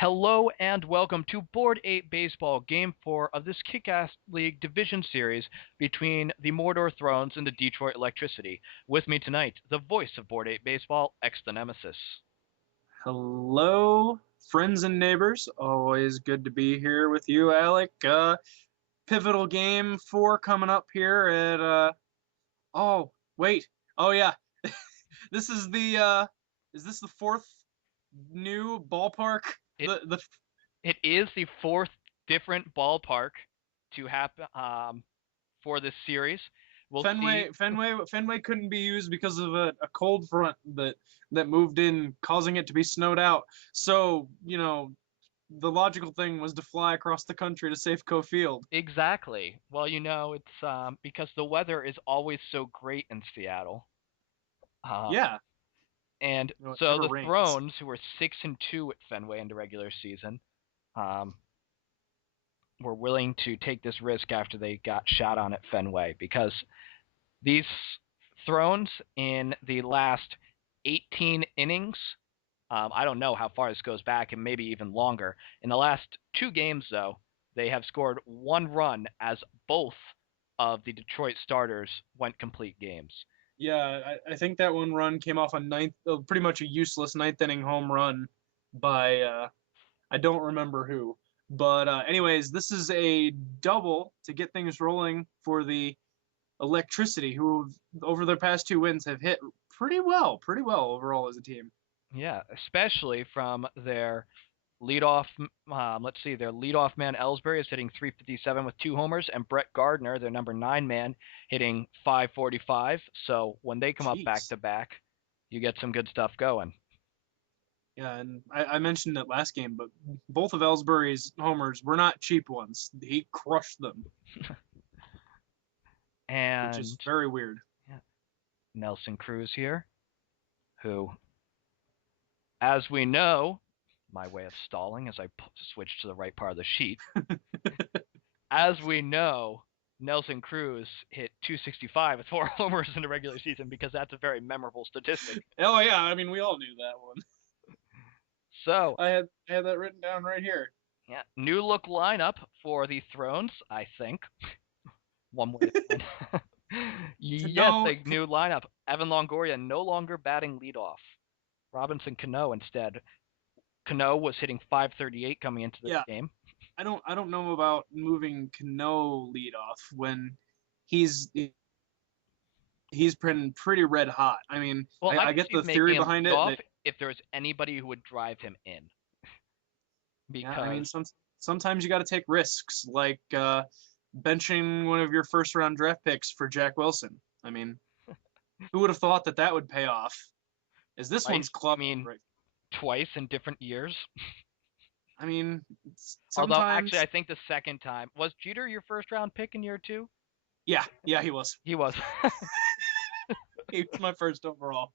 Hello and welcome to Board 8 Baseball, Game 4 of this Kick-Ass League Division Series between the Mordor Thrones and the Detroit Electricity. With me tonight, the voice of Board 8 Baseball, X the Nemesis. Hello, friends and neighbors. Always good to be here with you, Alec. Pivotal game 4 coming up here at oh, wait. Oh yeah. This is this the fourth new ballpark? It The it is the fourth different ballpark to happen for this series. We'll see. Fenway couldn't be used because of a cold front that moved in, causing it to be snowed out. So, the logical thing was to fly across the country to Safeco Field. Exactly. Well, it's because the weather is always so great in Seattle. Uh, Yeah, and it so never the rains. Thrones, who were 6-2 at Fenway in the regular season, um, were willing to take this risk after they got shot on at Fenway because these Thrones in the last 18 innings, I don't know how far this goes back and maybe even longer. In the last two games, though, they have scored one run as both of the Detroit starters went complete games. Yeah, I think that one run came off a pretty much a useless ninth inning home run by I don't remember who. But anyways, this is a double to get things rolling for the Electricity, who over their past two wins have hit pretty well overall as a team. Yeah, especially from their leadoff. Let's see, their leadoff man Ellsbury is hitting 357 with two homers, and Brett Gardner, their number 9 man, hitting 545. So when they come up back Jeez. to back, you get some good stuff going. Yeah, and I mentioned it last game, but both of Ellsbury's homers were not cheap ones. He crushed them, which is And very weird. yeah, Nelson Cruz here, who, as we know, my way of stalling as I switch to the right part of the sheet. As we know, Nelson Cruz hit 265 with four homers in the regular season because that's a very memorable statistic. Oh yeah, I mean we all knew that one. So, I had that written down right here. yeah, new look lineup for the Thrones, I think. One way to find. Yes, No, a new lineup. Evan Longoria no longer batting leadoff. Robinson Cano instead. Cano was hitting 538 coming into this yeah, game. I don't know about moving Cano leadoff when he's he's been pretty red hot. I mean, Well, I I can get see the him making theory him behind lead it off that if there was anybody who would drive him in. yeah, I mean Because, sometimes you got to take risks, like benching one of your first round draft picks for Jack Wilson. I mean, who would have thought that that would pay off? As this twice, one's club, I mean, right? twice in different years. I mean, Although, actually, sometimes, I think the second time. Was Jeter your first round pick in year two? yeah, he was. He was. He was my first overall.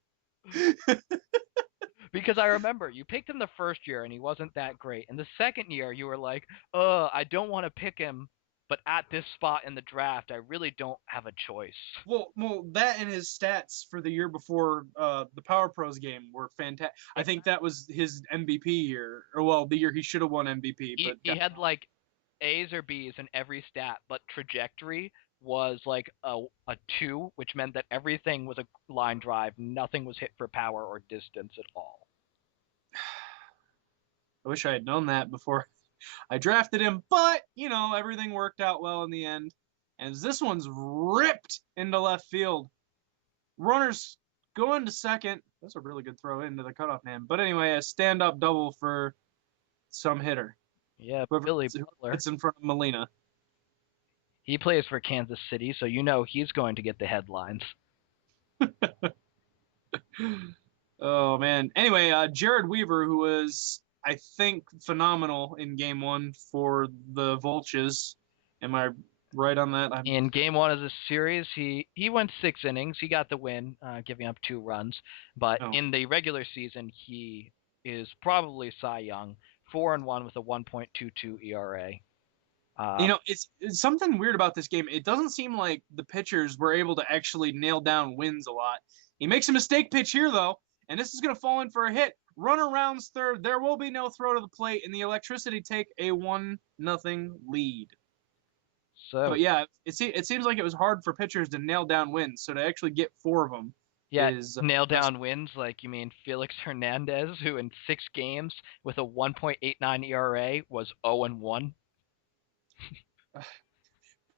Because I remember you picked him the first year and he wasn't that great. And the second year you were like, I don't want to pick him, but at this spot in the draft, I really don't have a choice. Well, that and his stats for the year before the Power Pros game were fantastic. I think that was his MVP year, or well, the year he should have won MVP. He But he had like A's or B's in every stat, but trajectory was like a two, which meant that everything was a line drive, nothing was hit for power or distance at all. I wish I had known that before I drafted him. But everything worked out well in the end. And this one's ripped into left field. Runners going to second. That's a really good throw into the cutoff man. But anyway, a stand-up double for some hitter. Yeah, Whoever Billy Butler. hits in front of Molina. He plays for Kansas City, so he's going to get the headlines. Oh man. Anyway, Jared Weaver, who was I think phenomenal in Game 1 for the Volches. Am I right on that? In game one of the series, he went 6 innings. He got the win, giving up 2 runs. But Oh. in the regular season, he is probably Cy Young, 4-1 with a 1.22 ERA. It's something weird about this game. It doesn't seem like the pitchers were able to actually nail down wins a lot. He makes a mistake pitch here though, and this is going to fall in for a hit. Runner rounds third. There will be no throw to the plate, and the Electricity take a 1-0 lead. So But yeah, it seems like it was hard for pitchers to nail down wins. So to actually get 4 of them yeah, is nail down wins like you mean Felix Hernandez, who in 6 games with a 1.89 ERA was 0-1.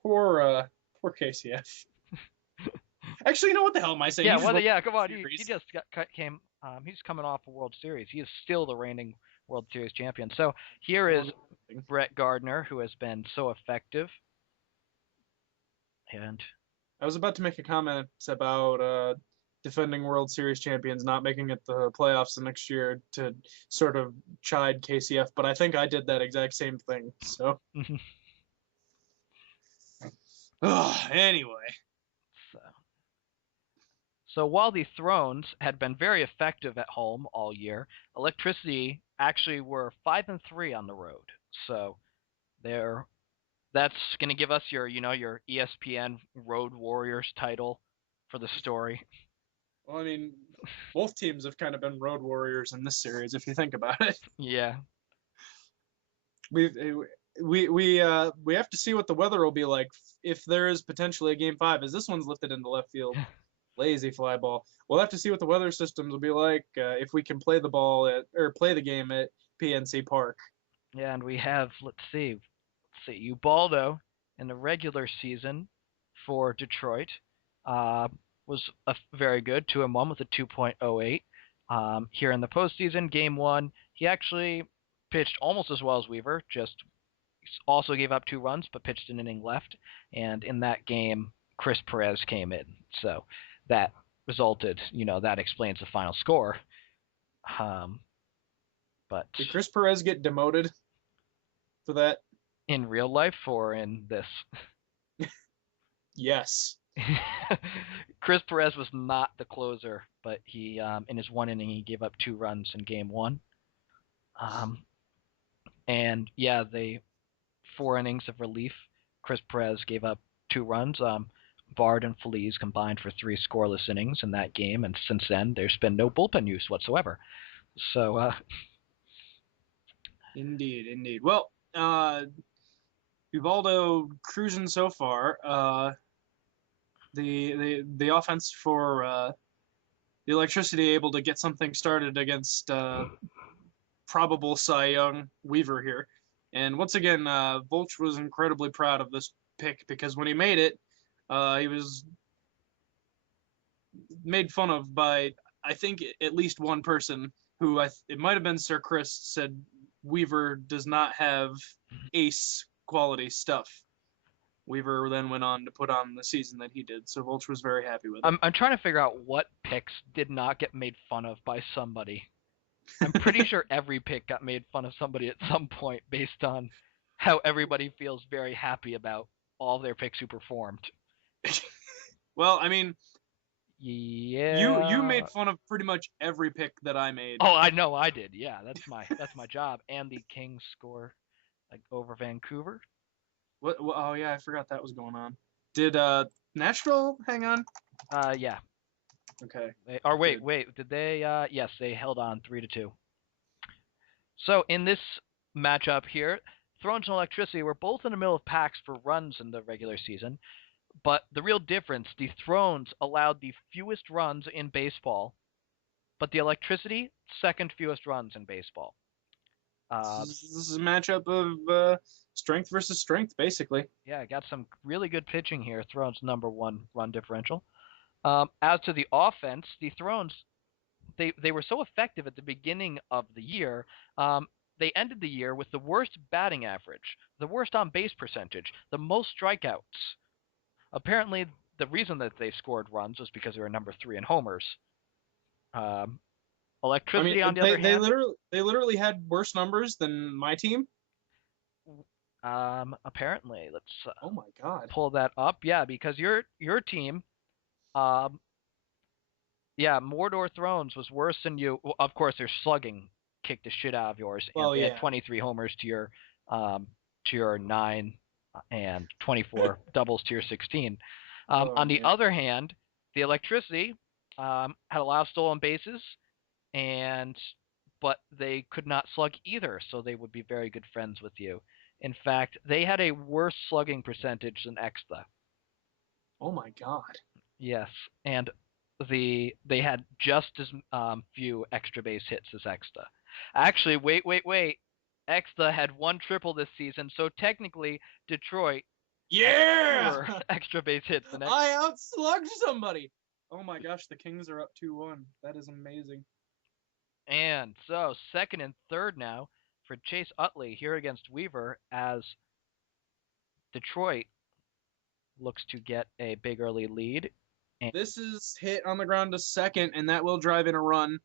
poor KCF. Actually, you know what the hell am I saying? Yeah, He just well, won yeah, come on. the He series. just came. He's coming off a World Series. He is still the reigning World Series champion. So here is Brett Gardner, who has been so effective. And I was about to make a comment about defending World Series champions not making it the playoffs the next year to sort of chide KCF, but I think I did that exact same thing. So anyway. So while the Thrones had been very effective at home all year, Electricity actually were 5-3 on the road. So that's going to give us your ESPN Road Warriors title for the story. Well, I mean, both teams have kind of been road warriors in this series, if you think about it. Yeah. We have to see what the weather will be like if there is potentially a game 5, as this one's lifted into left field. Lazy fly ball. We'll have to see what the weather systems will be like if we can play the game at PNC Park. Yeah, and we have let's see, Ubaldo in the regular season for Detroit was very good, 2-1 with a 2.08. Here in the postseason, game 1, he actually pitched almost as well as Weaver, just also gave up 2 runs, but pitched an inning left. And in that game, Chris Perez came in, so that resulted, that explains the final score. But did Chris Perez get demoted for that? In real life or in this? Yes. Chris Perez was not the closer, but he in his 1 inning he gave up 2 runs in game 1. And yeah, the 4 innings of relief, Chris Perez gave up 2 runs. Bard and Feliz combined for 3 scoreless innings in that game, and since then there's been no bullpen use whatsoever. So Indeed. Well, Ubaldo cruising so far. The offense for the Electricity able to get something started against probable Cy Young Weaver here. And once again, Voltch was incredibly proud of this pick because when he made it, he was made fun of by, I think, at least one person who, it might have been Sir Chris, said Weaver does not have ace quality stuff. Weaver then went on to put on the season that he did, so Voltch was very happy with it. I'm trying to figure out what picks did not get made fun of by somebody. I'm pretty sure every pick got made fun of somebody at some point based on how everybody feels very happy about all their picks who performed. Well, I mean, yeah, you made fun of pretty much every pick that I made. Oh, I know I did. Yeah, that's my job. And the Kings score like over Vancouver. What? Oh yeah, I forgot that was going on. Did Nashville hang on? Yeah. Okay. Wait. Did they? Yes, they held on 3-2. So in this matchup here, Thrones and Electricity were both in the middle of packs for runs in the regular season, but the real difference, the Thrones allowed the fewest runs in baseball, but the Electricity, second fewest runs in baseball. This is a matchup of strength versus strength, basically. Yeah, got some really good pitching here. Thrones #1 run differential. As to the offense, the Thrones, they were so effective at the beginning of the year. They ended the year with the worst batting average, the worst on base percentage, the most strikeouts. Apparently, the reason that they scored runs was because they were #3 in homers. Electricity, on the other hand, they literally had worse numbers than my team. Apparently, let's oh my god, pull that up. Yeah, because your team, Mordor Thrones was worse than you. Well, of course, their slugging kicked the shit out of yours, and they had 23 homers to your 9 and 24 doubles to your 16. On the other hand, the Electricity had a lot of stolen bases, and but they could not slug either, so they would be very good friends with you. In fact, they had a worse slugging percentage than Exta. Oh my god. Yes, and they had just as few extra base hits as Exta. Actually, wait. Exta had one triple this season, so technically Detroit has Yeah! fewer extra base hits than Exta. I outslugged somebody. Oh my gosh, the Kings are up 2-1. That is amazing. And so second and third now for Chase Utley here against Weaver as Detroit looks to get a big early lead. And This is hit on the ground to second, and that will drive in a run.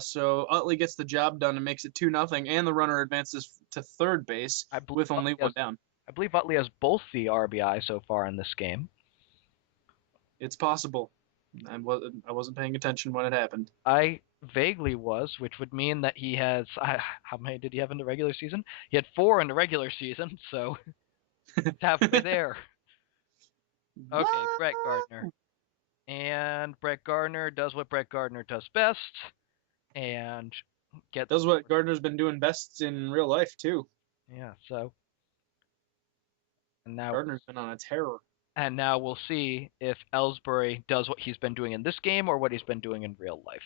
So Utley gets the job done and makes it 2-0, and the runner advances to third base I believe with only one down. I believe Utley has both the RBI so far in this game. It's possible. I wasn't paying attention when it happened. I vaguely was, which would mean that he has. How many did he have in the regular season? He had 4 in the regular season, so he's halfway there. Okay, Brett Gardner. And Brett Gardner does what Brett Gardner does best and gets. Does what Gardner's been doing best in real life, too. Yeah, so. And now, Gardner's been on a terror. and now we'll see if Ellsbury does what he's been doing in this game or what he's been doing in real life.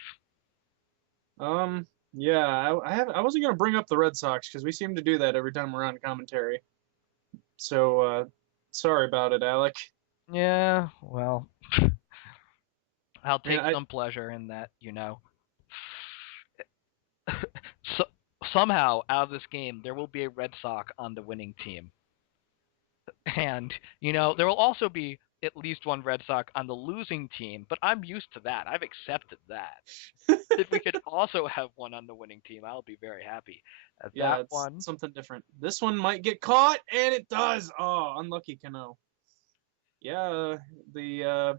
Yeah, I wasn't gonna bring up the Red Sox because we seem to do that every time we're on commentary. So, sorry about it, Alec. Yeah, well, I'll take Yeah, some pleasure in that, So, somehow, out of this game, there will be a Red Sox on the winning team. And, there will also be at least one Red Sox on the losing team, but I'm used to that. I've accepted that. If we could also have one on the winning team, I'll be very happy. Yeah, That it's one, something different. This one might get caught, and it does. Oh, unlucky Cano. Yeah, the